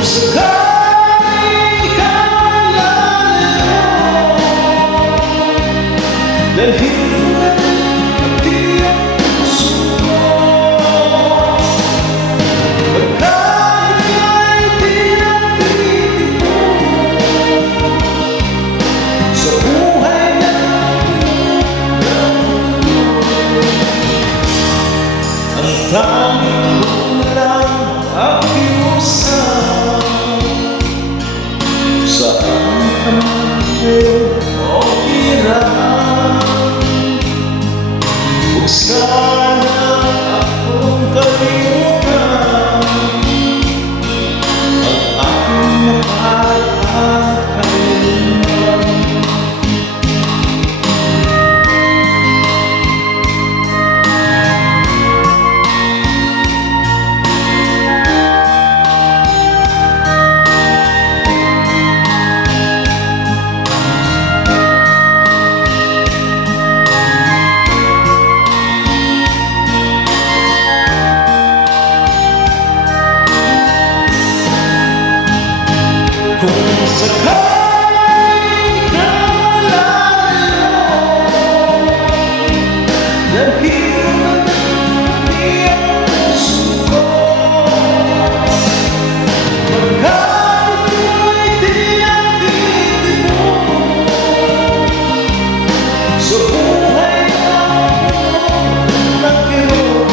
sakali kailangan dahil pati ang puso mo pagkat ay tinapitin mo sa buhay na ang tanging mo lang ang kiusap saan ka man o hirap. Huwag sana akong kalimutan ang aking mahal at kailanman. Kung sakali kailangan mo dahil pati ang puso ko pagkat ako'y tinapitin mo sa buhay na nakiro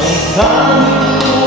ang tanging